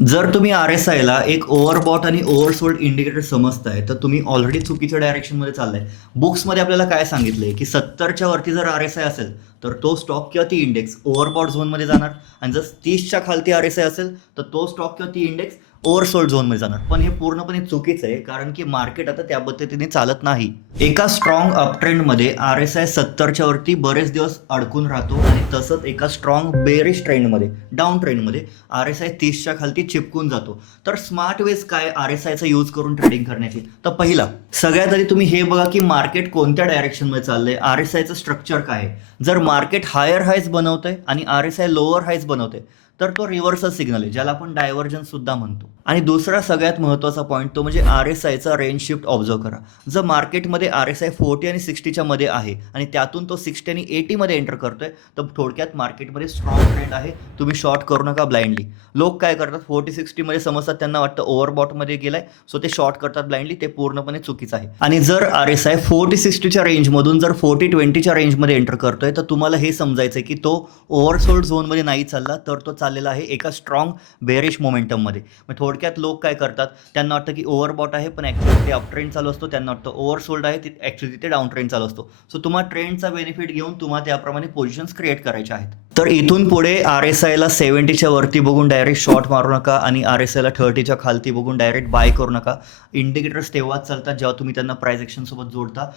जर तुम्ही RSIला एक ओव्हरबॉट आणि ओव्हरसोल्ड इंडिकेटर समजताय तर तुम्ही ऑलरेडी चुकीच्या डायरेक्शनमध्ये चाललाय. बुक्समध्ये आपल्याला काय सांगितलंय की 70च्या वरती जर RSI असेल तर तो स्टॉक किंवा ती इंडेक्स ओव्हरबॉट झोनमध्ये जाणार आणि जर 30च्या खालती RSI असेल तर तो स्टॉक किंवा ती इंडेक्स ओव्हरसोल्ड झोनमध्ये जाणार. पण हे पूर्णपणे चुकीचं आहे कारण की मार्केट आता त्या पद्धतीने चालत नाही. एका स्ट्रॉंग अपट्रेंडमध्ये RSI 70च्या वरती बरेच दिवस अडकून राहतो आणि तसंच एका स्ट्रॉंग बेरिश ट्रेंडमध्ये डाऊन ट्रेंडमध्ये RSI 30च्या खालती चिपकून जातो. तर स्मार्ट वेज काय RSIचा यूज करून ट्रेडिंग करण्याची? तर पहिला सगळ्यात आधी तुम्ही हे बघा की मार्केट कोणत्या डायरेक्शनमध्ये चाललंय, RSIचं स्ट्रक्चर काय आहे. जर मार्केट हायर हायज बनवतंय आणि RSI लोअर हायज बनवतंय तर तो रिव्हर्सल सिग्नल आहे, ज्याला आपण डायव्हर्जन्स सुद्धा म्हणतो. आणि दुसरा सगळ्यात महत्त्वाचा पॉईंट तो म्हणजे RSIचा रेंज शिफ्ट ऑब्झर्व करा. जर मार्केटमध्ये RSI 40 आणि 60च्या मध्ये आहे आणि त्यातून तो 60 आणि 80 मध्ये एंटर करतोय तर थोडक्यात मार्केटमध्ये स्ट्रॉंग ट्रेंड आहे. तुम्ही शॉर्ट करू नका ब्लाइंडली. लोक काय करतात 40-60 मध्ये समजतात, त्यांना वाटतं ओव्हरबॉटमध्ये गेलाय सो ते शॉर्ट करतात ब्लाइंडली. ते पूर्णपणे चुकीचं आहे. आणि जर RSI 40-60च्या रेंजमधून जर 40-20च्या रेंजमध्ये एंटर करतोय तर तुम्हाला हे समजायचं की तो ओव्हरसोल्ड झोनमध्ये नाही चालला तर तो चाललेला आहे एका स्ट्रॉंग बेरिश मोमेंटममध्ये. मग थोडक्यात लोक काय करतात, त्यांना वाटतं की ओव्हरबॉट आहे पण ॲक्च्युअली ते अप ट्रेंड चालू असतो. त्यांना वाटतं ओव्हरसोल्ड आहे ॲक्च्युअली ते डाऊन ट्रेंड चालू असतो. सो तुम्हाला ट्रेंडचा बेनिफिट घेऊन तुम्हाला त्याप्रमाणे पोझिशन्स क्रिएट करायच्या आहेत. तर इथून पुढे RSIला 70च्या वरती बघून डायरेक्ट शॉर्ट मारू नका आणि RSIला 30च्या खालती बघून डायरेक्ट बाय करू नका. इंडिकेटर्स तेव्हाच चालतात जेव्हा तुम्ही त्यांना प्राइस ॲक्शन सोबत जोडता.